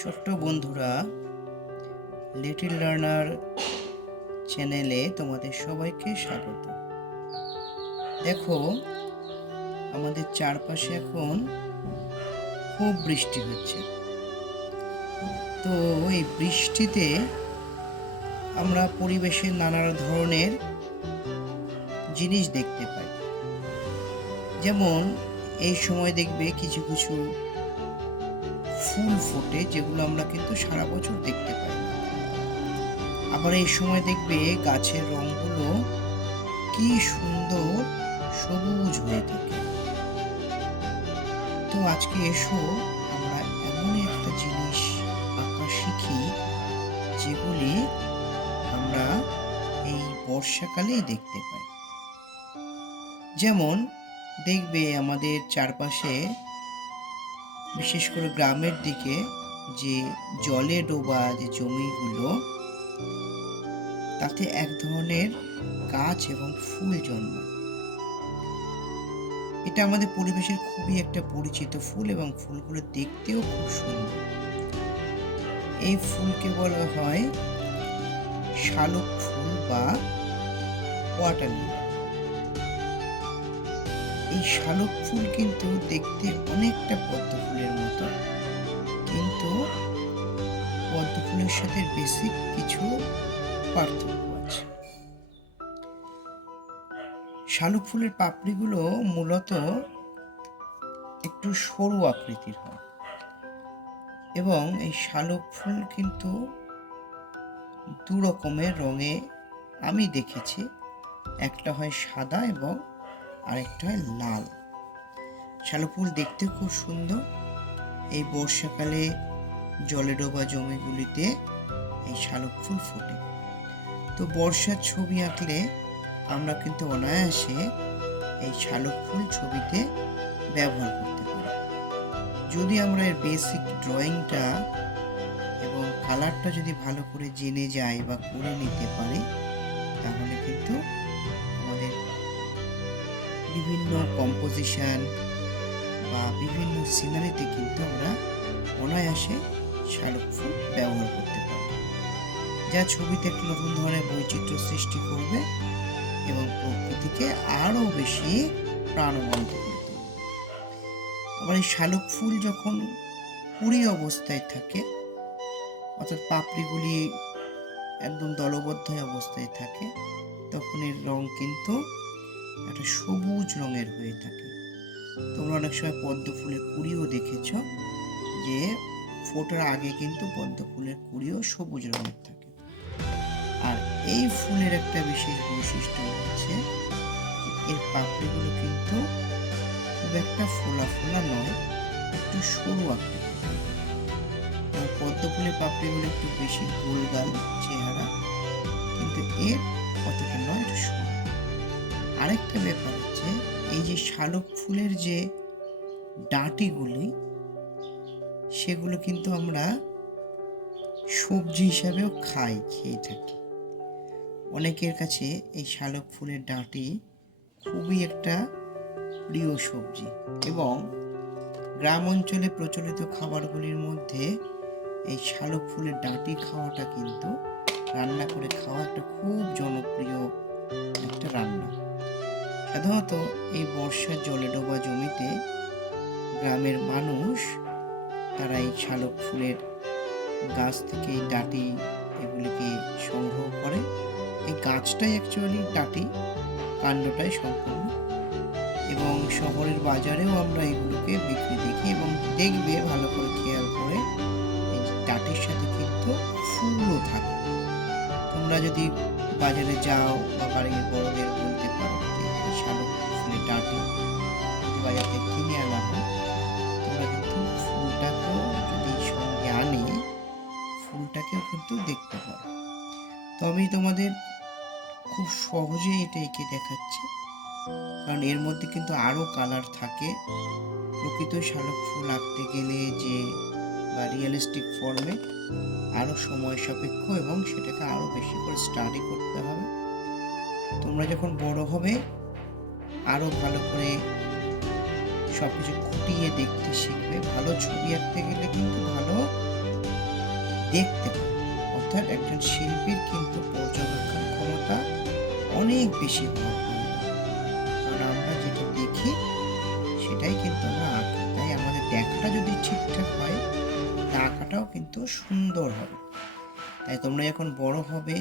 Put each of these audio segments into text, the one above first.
ছোট্ট বন্ধুরা, little learner চ্যানেলে তোমাদের সবাইকে স্বাগত। দেখো, আমাদের চারপাশে এখন খুব বৃষ্টি হচ্ছে। তো এই বৃষ্টিতে আমরা পরিবেশের নানা ধরনের জিনিস দেখতে পাই। যেমন এই সময় দেখবে কিছু কিছু ফুল ফোটে, যেগুলো আমরা কিন্তু সারা বছর দেখতে পাই। আবার এই সময় দেখবে গাছের রঙগুলো কি সুন্দর সবুজ হয়ে থাকে। তো আজকে এসো আমরা এমনই একটা জিনিস আঁকা শিখি, যেগুলি আমরা এই বর্ষাকালেই দেখতে পাই। যেমন দেখবে আমাদের চারপাশে, বিশেষ করে গ্রামের দিকে, যে জলে ডোবা যে জমিগুলো, তাতে এক ধরনের গাছ এবং ফুল জন্মায়। এটা আমাদের পরিবেশের খুবই একটা পরিচিত ফুল এবং ফুলগুলো দেখতেও খুব সুন্দর। এই ফুলকে বলা হয় শালুক ফুল বা ওয়াটার লিলি। এই শালুক ফুল কিন্তু দেখতে অনেকটা পদ্ম ফুলের মতো, কিন্তু পদ্ম ফুলের সাথে বেসিক কিছু পার্থক্য আছে। শালুক ফুলের পাপড়িগুলো মূলত একটু সরু আকৃতির হয় এবং এই শালুক ফুল কিন্তু দু রকমের রঙে আমি দেখেছি। একটা হয় সাদা এবং আরেকটা হয় লাল। শালুক ফুল দেখতে খুব সুন্দর। এই বর্ষাকালে জলে ডোবা জমিগুলিতে এই শালুক ফুল ফোটে। তো বর্ষার ছবি আঁকলে আমরা কিন্তু অনায়াসে এই শালুক ফুল ছবিতে ব্যবহার করতে পারি। যদি আমরা এর বেসিক ড্রয়িংটা এবং কালারটা যদি ভালো করে জেনে যাই বা করে নিতে পারি, তাহলে কিন্তু আমাদের বিভিন্ন কম্পোজিশন বা বিভিন্ন সিনারিতে কিন্তু আমরা অনায়াসে শালুক ফুল ব্যবহার করতে পারি, যা ছবিতে একটা নতুন ধরনের বৈচিত্র্য সৃষ্টি করবে এবং প্রকৃতিকে আরও বেশি প্রাণবন্ত করে তুলবে। আবার এই শালুক ফুল যখন কুঁড়ি অবস্থায় থাকে, অর্থাৎ পাপড়িগুলি একদম দলবদ্ধ অবস্থায় থাকে, তখন এর রং কিন্তু একটা সবুজ রঙের হয়ে থাকে। তোমরা অনেক সময় পদ্ম ফুলের কুঁড়িও দেখেছ, যে ফোটার আগে কিন্তু পদ্ম ফুলের কুঁড়িও সবুজ রঙের থাকে। আর এই ফুলের একটা বিশেষ বৈশিষ্ট্য হচ্ছে এর পাপড়িগুলো কিন্তু খুব একটা ফোলা ফোলা নয়, একটু সরু আকৃতি। পদ্ম ফুলের পাপড়িগুলো একটু বেশি গোলগাল চেহারা, কিন্তু এর অতটা নয়, একটু সরু। আরেকটা ব্যাপার হচ্ছে, এই যে শালুক ফুলের যে ডাঁটিগুলি, সেগুলো কিন্তু আমরা সবজি হিসাবেও খেয়ে থাকি। অনেকের কাছে এই শালুক ফুলের ডাঁটি খুবই একটা প্রিয় সবজি, এবং গ্রাম অঞ্চলে প্রচলিত খাবারগুলির মধ্যে এই শালুক ফুলের ডাঁটি খাওয়াটা কিন্তু রান্না করে খাওয়া একটা খুব জনপ্রিয় একটা রান্না। সাধারণত এই বর্ষার জলে ডোবা জমিতে গ্রামের মানুষ, তারা এই শালুক ফুলের গাছ থেকে এই ডাঁটি এগুলিকে সংগ্রহ করে। এই গাছটাই অ্যাকচুয়ালি ডাঁটি, কাণ্ডটাই সম্পূর্ণ। এবং শহরের বাজারেও আমরা এগুলোকে বিক্রি দেখি, এবং দেখবে ভালো করে খেয়াল করে, এই ডাঁটির সাথে কিন্তু ফুলও থাকে। তোমরা যদি বাজারে যাও বা বাড়ির বড়দের বলতে পারো যে এই শালুক ফুলের ডাঁটি যদি বাজার থেকে কিনে আনা হয়, তোমরা কিন্তু ফুলটাকেও যদি সঙ্গে আনে, ফুলটাকেও কিন্তু দেখতে পারো। তো আমি তোমাদের খুব সহজেই এটা এঁকে দেখাচ্ছি, কারণ এর মধ্যে কিন্তু আরও কালার থাকে। প্রকৃত শালুক ফুল আঁকতে গেলে যে বা রিয়েলিস্টিক ফর্মে আরও সময় সাপেক্ষ, এবং সেটাকে আরও বেশি করে স্টাডি করতে হবে। তোমরা যখন বড় হবে, আরও ভালো করে সব কিছু খুঁটিয়ে দেখতে শিখবে। ভালো ছবি আঁকতে গেলে কিন্তু ভালো দেখতে পারে। অর্থাৎ একজন শিল্পীর কিন্তু পর্যবেক্ষণ ক্ষমতা অনেক বেশি হওয়া প্রয়োজন। কারণ আমরা যেটা দেখি সেটাই কিন্তু আমরা আঁকি। তাই আমাদের দেখাটা যদি ঠিকঠাক হয়, তা আঁকাটাও কিন্তু সুন্দর হবে। তাই তোমরা যখন বড় হবে,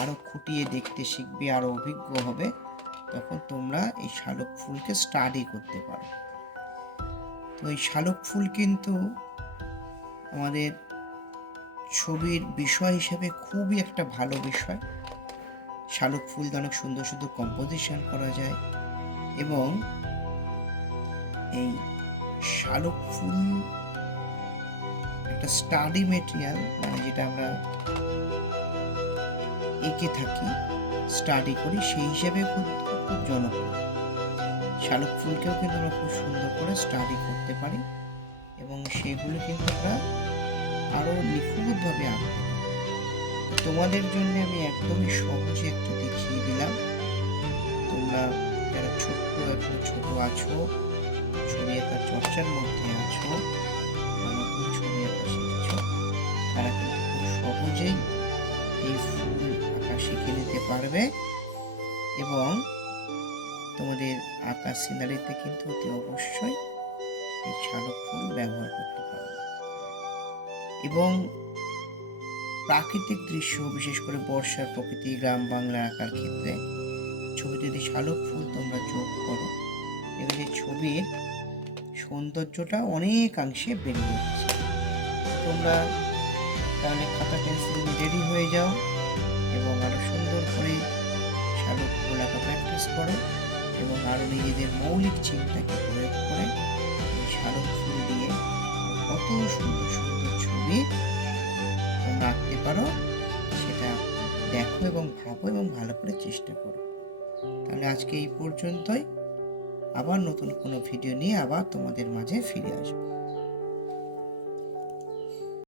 আরও খুঁটিয়ে দেখতে শিখবে, আরও অভিজ্ঞ হবে, তখন তোমরা এই শালুক ফুলকে স্টাডি করতে পারো। তো এই শালুক ফুল কিন্তু আমাদের ছবির বিষয় হিসেবে খুবই একটা ভালো বিষয়। শালুক ফুল দিয়ে অনেক সুন্দর সুন্দর কম্পোজিশন করা যায়, এবং এই শালুক ফুল একটা স্টাডি মেটেরিয়াল, মানে যেটা আমরা এঁকে থাকি, স্টাডি করি, সেই হিসেবে খুব খুব জনপ্রিয়। শালুক ফুলকেও কিন্তু আমরা খুব সুন্দর করে স্টাডি করতে পারি, এবং সেগুলো কিন্তু আমরা আরও নিখুঁতভাবে আঁকতে পারি। তোমাদের জন্য আমি একদমই সহজে একটু দেখিয়ে দিলাম। তোমরা যারা এখনো ছোট আছো, ছবি আঁকার চর্চার মধ্যে আছো, নতুন ছবি আঁকা শিখছো, তারা কিন্তু খুব সহজেই এই ফুল আঁকা শিখে নিতে পারবে, এবং তোমাদের আঁকা সিনারিতে কিন্তু অতি অবশ্যই এই শালুক ফুল ব্যবহার করতে পারবে। এবং প্রাকৃতিক দৃশ্য, বিশেষ করে বর্ষার প্রকৃতি, গ্রাম বাংলা আঁকার ক্ষেত্রে ছবিতে যদি শালুক ফুল তোমরা যোগ করো, দেখবে যে ছবির সৌন্দর্যটা অনেকাংশে বেড়ে যাচ্ছে। তোমরা তাহলে খাতা পেন্সিল রেডি হয়ে যাও, এবং আরও সুন্দর করে শালুক ফুল আঁকা প্র্যাকটিস করো, এবং আরও নিজেদের মৌলিক চিন্তাকে প্রয়োগ করে এই শালুক ফুল দিয়ে কত সুন্দর সুন্দর ছবি তোমরা আঁকতে পারো, সেটা দেখো এবং ভাবো এবং ভালো করে চেষ্টা করো। তাহলে আজকে এই পর্যন্তই। আবার নতুন কোনো ভিডিও নিয়ে আবার তোমাদের মাঝে ফিরে আসবো।